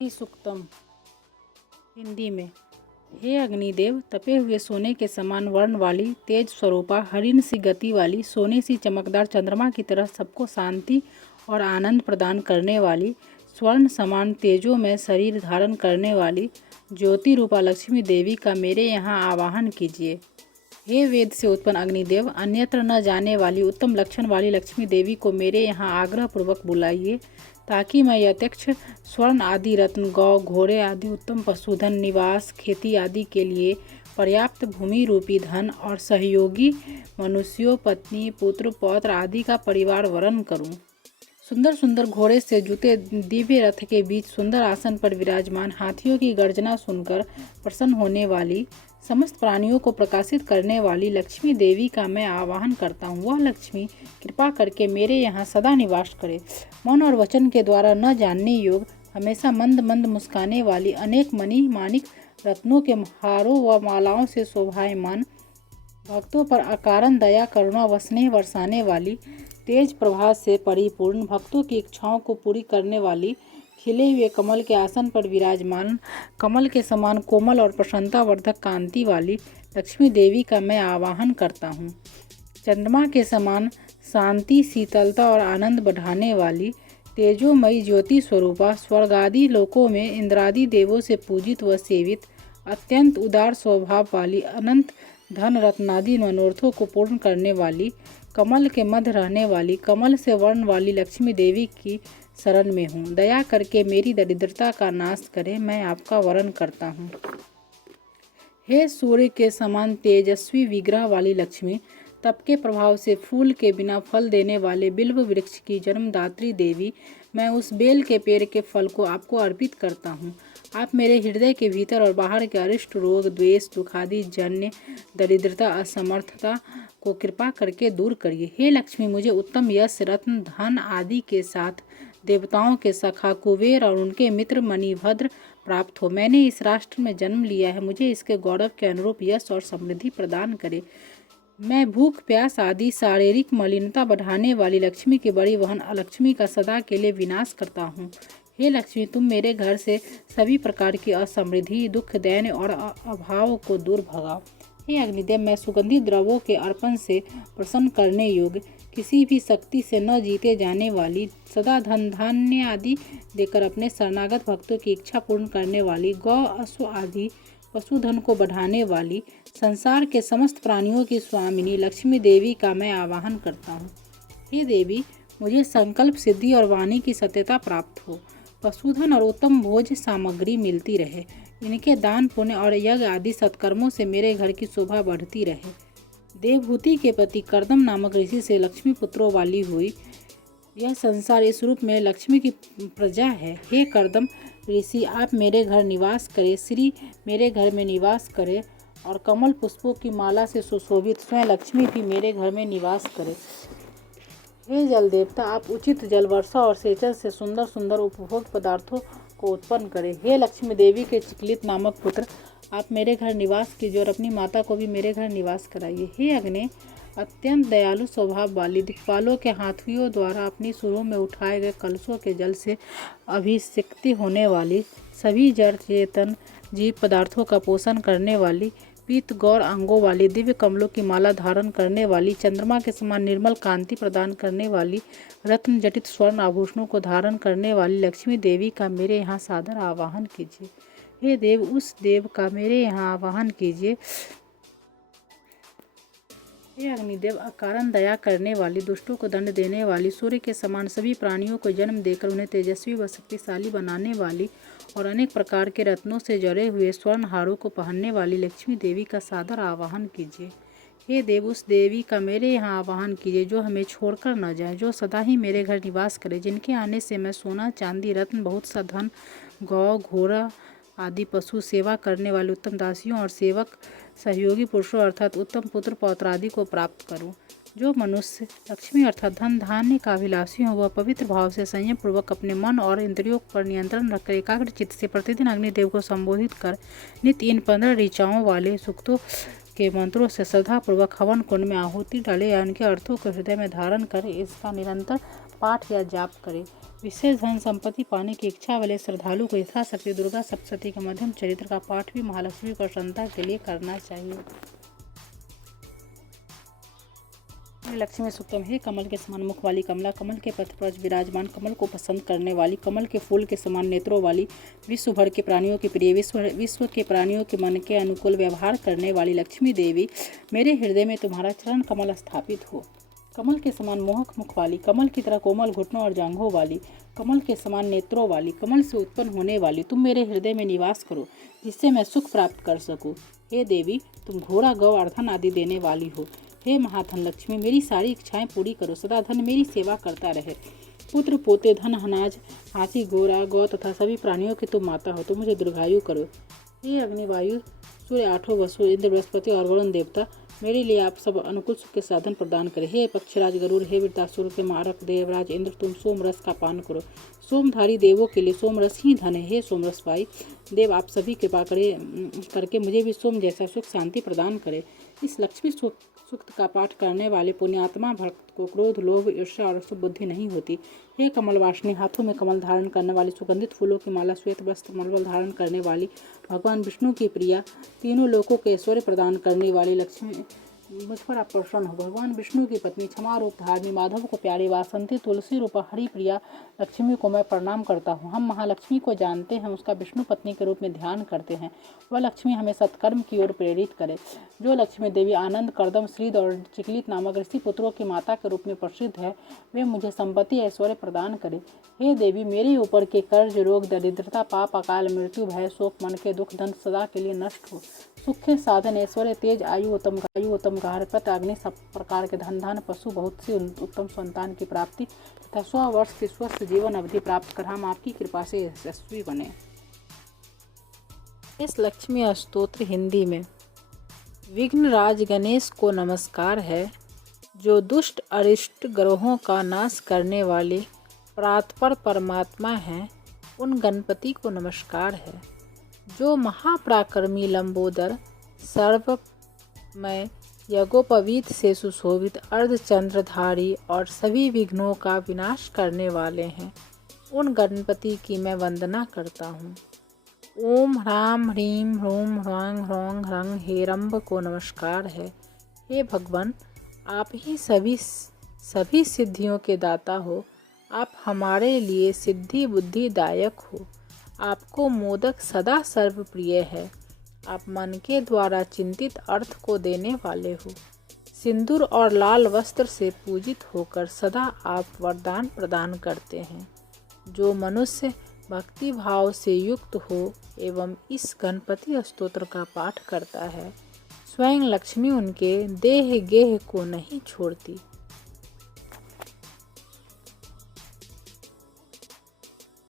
सूक्तम हिंदी में। हे अग्निदेव, तपे हुए सोने के समान वर्ण वाली, तेज स्वरूपा, हरिण सी गति वाली, सोने सी चमकदार चंद्रमा की तरह सबको शांति और आनंद प्रदान करने वाली, स्वर्ण समान तेजो में शरीर धारण करने वाली ज्योति रूपा लक्ष्मी देवी का मेरे यहाँ आवाहन कीजिए। हे वेद से उत्पन्न अग्निदेव, अन्यत्र न जाने वाली उत्तम लक्षण वाली लक्ष्मी देवी को मेरे यहाँ आग्रह पूर्वक बुलाइए, ताकि मैं यथेच्छ स्वर्ण आदि रत्न, गौ, घोड़े आदि उत्तम पशुधन, निवास, खेती आदि के लिए पर्याप्त भूमि रूपी धन और सहयोगी मनुष्यों, पत्नी, पुत्र, पौत्र आदि का परिवार वरण करूं। सुंदर सुंदर घोड़े से जुते दिव्य रथ के बीच सुंदर आसन पर विराजमान, हाथियों की गर्जना सुनकर प्रसन्न होने वाली, समस्त प्राणियों को प्रकाशित करने वाली लक्ष्मी देवी का मैं आवाहन करता हूँ। वह लक्ष्मी कृपा करके मेरे यहाँ सदा निवास करे। मन और वचन के द्वारा न जानने योग, हमेशा मंद मंद मुस्काने वाली, अनेक मणि माणिक रत्नों के हारों व मालाओं से शोभायमान, भक्तों पर अकारण दया करुणा व स्नेह बरसाने वाली, तेज प्रभाव से परिपूर्ण, भक्तों की इच्छाओं को पूरी करने वाली, खिले हुए कमल के आसन पर विराजमान, कमल के समान कोमल और प्रसन्नता वर्धक कांति वाली लक्ष्मी देवी का मैं आवाहन करता हूँ। चंद्रमा के समान शांति, शीतलता और आनंद बढ़ाने वाली, तेजोमयी ज्योति स्वरूपा, स्वर्गादि लोकों में इंद्रादि देवों से पूजित व सेवित, अत्यंत उदार स्वभाव वाली, अनंत धन रत्नादि मनोरथों को पूर्ण करने वाली, कमल के मध्य रहने वाली, कमल से वर्ण वाली लक्ष्मी देवी की शरण में हूँ। दया करके मेरी दरिद्रता का नाश करें, मैं आपका वरण करता हूँ। हे सूर्य के समान तेजस्वी विग्रह वाली लक्ष्मी, तप के प्रभाव से फूल के बिना फल देने वाले बिल्व वृक्ष की जन्मदात्री देवी, मैं उस बेल के पेड़ के फल को आपको अर्पित करता हूँ। आप मेरे हृदय के भीतर और बाहर के अरिष्ट रोग, द्वेष, दुखादि जन्य दरिद्रता, असमर्थता को कृपा करके दूर करिए। हे लक्ष्मी, मुझे उत्तम यश, रत्न, धन आदि के साथ देवताओं के सखा कुबेर और उनके मित्र मणिभद्र प्राप्त हो। मैंने इस राष्ट्र में जन्म लिया है, मुझे इसके गौरव के अनुरूप यश और समृद्धि प्रदान करे। मैं भूख, प्यास आदि शारीरिक मलिनता बढ़ाने वाली लक्ष्मी की बड़ी बहन अलक्ष्मी का सदा के लिए विनाश करता हूँ। हे लक्ष्मी, तुम मेरे घर से सभी प्रकार की असमृद्धि, दुख, दैन्य और अभाव को दूर भगाओ। हे अग्निदेव, मैं सुगंधित द्रव्यों के अर्पण से प्रसन्न करने योग्य, किसी भी शक्ति से न जीते जाने वाली, सदा धन धान्य आदि देकर अपने शरणागत भक्तों की इच्छा पूर्ण करने वाली, गौ, अश्व आदि पशुधन को बढ़ाने वाली, संसार के समस्त प्राणियों की स्वामिनी लक्ष्मी देवी का मैं आवाहन करता हूँ। हे देवी, मुझे संकल्प सिद्धि और वाणी की सत्यता प्राप्त हो, पशुधन और उत्तम भोज सामग्री मिलती रहे, इनके दान पुण्य और यज्ञ आदि सत्कर्मों से मेरे घर की शोभा बढ़ती रहे। देवहूति के पति कर्दम नामक ऋषि से लक्ष्मी पुत्रों वाली हुई, यह संसार इस रूप में लक्ष्मी की प्रजा है। हे कर्दम ऋषि, आप मेरे घर निवास करें, श्री मेरे घर में निवास करें और कमल पुष्पों की माला से सुशोभित स्वयं लक्ष्मी भी मेरे घर में निवास करे। हे जल देवता, आप उचित जल, वर्षा और सेचन से सुंदर सुंदर उपभोग पदार्थों को उत्पन्न करें। हे लक्ष्मी देवी के चिकलित नामक पुत्र, आप मेरे घर निवास कीजिए और अपनी माता को भी मेरे घर निवास कराइए। हे अग्नि, अत्यंत दयालु स्वभाव वाली, दिक्पालों के हाथियों द्वारा अपनी सुरों में उठाए गए कलशों के जल से अभिषिक्त होने वाली, सभी जड़ चेतन जीव पदार्थों का पोषण करने वाली, पीत गौर अंगों वाली, दिव्य कमलों की माला धारण करने वाली, चंद्रमा के समान निर्मल कांति प्रदान करने वाली, रत्न जटित स्वर्ण आभूषणों को धारण करने वाली लक्ष्मी देवी का मेरे यहाँ सादर आवाहन कीजिए। हे देव, उस देव का मेरे यहाँ आवाहन कीजिए। हे अग्निदेव, अकारण दया करने वाली, दुष्टों को दंड देने वाली, सूर्य के समान सभी प्राणियों को जन्म देकर उन्हें तेजस्वी व शक्तिशाली बनाने वाली और अनेक प्रकार के रत्नों से जड़े हुए स्वर्ण हारों को पहनने वाली लक्ष्मी देवी का सादर आवाहन कीजिए। हे देव, उस देवी का मेरे यहाँ आवाहन कीजिए जो हमें छोड़कर न जाए, जो सदा ही मेरे घर निवास करे, जिनके आने से मैं सोना, चांदी, रत्न, बहुत सा धन, गौ, घोड़ा आदि पशु, सेवा करने वाले उत्तम दासियों और सेवक, सहयोगी पुरुषों अर्थात उत्तम पुत्र पौत्र आदि को प्राप्त करूं। जो मनुष्य लक्ष्मी अर्थात धन धान्य का अभिलाषी हो, वह पवित्र भाव से संयम पूर्वक अपने मन और इंद्रियों पर नियंत्रण रखकर एकाग्र चित्त से प्रतिदिन अग्निदेव को संबोधित कर नित्य इन 15 ऋचाओं वाले सूक्तों के मंत्रों से श्रद्धापूर्वक हवन कुंड में आहुति डाले या उनके अर्थों को हृदय में धारण कर इसका निरंतर पाठ या जाप करे। विशेष धन संपत्ति पाने की इच्छा वाले श्रद्धालु को यथाशक्ति दुर्गा सप्तशती के मध्यम चरित्र का पाठ भी महालक्ष्मी को प्रसन्नता के लिए करना चाहिए। लक्ष्मी सूक्तम। हे कमल के समान मुख वाली कमला, कमल के पत्र पर विराजमान, कमल को पसंद करने वाली, कमल के फूल के समान नेत्रों वाली, विश्व भर के प्राणियों की प्रिय, विश्व के प्राणियों के मन के अनुकूल व्यवहार करने वाली लक्ष्मी देवी, मेरे हृदय में तुम्हारा चरण कमल स्थापित हो। कमल के समान मोहक मुख वाली, कमल की तरह कोमल घुटनों और जांघों वाली, कमल के समान नेत्रों वाली, कमल से उत्पन्न होने वाली, तुम मेरे हृदय में निवास करो, जिससे मैं सुख प्राप्त कर सकूं। हे देवी, तुम घोड़ा गौ अर्धन आदि देने वाली हो। हे महाधन लक्ष्मी, मेरी सारी इच्छाएं पूरी करो, सदा धन मेरी सेवा करता रहे। पुत्र पोते धन अनाज हाथी घोड़ा गौ तथा सभी प्राणियों की तुम माता हो, तुम मुझे दीर्घायु करो। हे अग्निवायु सूर्य आठों वसु इंद्र बृहस्पति और वरुण देवता, मेरे लिए आप सब अनुकूल सुख के साधन प्रदान करें। हे पक्षीराज गरुड़, हे वृतासुर के मारक देवराज इंद्र, तुम सोम रस का पान करो। सोमधारी देवों के लिए सोम रस ही धन है। हे सोमरस भाई देव, आप सभी कृपा करके मुझे भी सोम जैसा सुख शांति प्रदान करें। इस लक्ष्मी सूक्त का पाठ करने वाले पुण्यात्मा भक्त को क्रोध लोभ ईर्ष्या और शुभ बुद्धि नहीं होती। हे कमल वासिनी, हाथों में कमल धारण करने वाली, सुगंधित फूलों की माला, श्वेत वस्त्र मलमल धारण करने वाली, भगवान विष्णु की प्रिया, तीनों लोकों के ऐश्वर्य प्रदान करने वाली लक्ष्मी, मुझ पर आप प्रसन्न हो। भगवान विष्णु की पत्नी, क्षमा रूप धारिणी, माधव को प्यारी, वासंती, तुलसी रूपा, हरि प्रिया लक्ष्मी को मैं प्रणाम करता हूँ। हम महालक्ष्मी को जानते हैं, उसका विष्णु पत्नी के रूप में ध्यान करते हैं। वह लक्ष्मी हमें सत्कर्म की ओर प्रेरित करे। जो लक्ष्मी देवी आनंद, कर्दम, श्रीद और चिकलित नामक ऋषि पुत्रों की माता के रूप में प्रसिद्ध है, वे मुझे संपत्ति ऐश्वर्य प्रदान करे। हे देवी, मेरे ऊपर के कर्ज, रोग, दरिद्रता, पाप, अकाल मृत्यु, भय, शोक, मन के दुख, धन सदा के लिए नष्ट हो। सुख साधन, ऐश्वर्य, तेज, आयु, उत्तम गार्हपत्य, अग्नि, सब प्रकार के धन, पशु, बहुत सी उत्तम संतान की प्राप्ति तथा 100 वर्ष की स्वस्थ जीवन अवधि प्राप्त कर हम आपकी कृपा से यशस्वी बने। इस लक्ष्मी स्तोत्र हिंदी में। विघ्नराज गणेश को नमस्कार है, जो दुष्ट अरिष्ट ग्रहों का नाश करने वाले परात्पर परमात्मा हैं, उन गणपति को नमस्कार है। जो महापराक्रमी लंबोदर सर्वमय यज्ञोपवीत से सुशोभित अर्धचंद्रधारी और सभी विघ्नों का विनाश करने वाले हैं, उन गणपति की मैं वंदना करता हूँ। ओम ह्राम ह्रीम ह्रूम ह्रांग ह्रौंग ह्रंग हेरम्ब को नमस्कार है। हे भगवान, आप ही सभी सिद्धियों के दाता हो। आप हमारे लिए सिद्धि बुद्धिदायक हो। आपको मोदक सदा सर्वप्रिय है। आप मन के द्वारा चिंतित अर्थ को देने वाले हो। सिंदूर और लाल वस्त्र से पूजित होकर सदा आप वरदान प्रदान करते हैं। जो मनुष्य भक्ति भाव से युक्त हो एवं इस गणपति स्तोत्र का पाठ करता है, स्वयं लक्ष्मी उनके देह गेह को नहीं छोड़ती।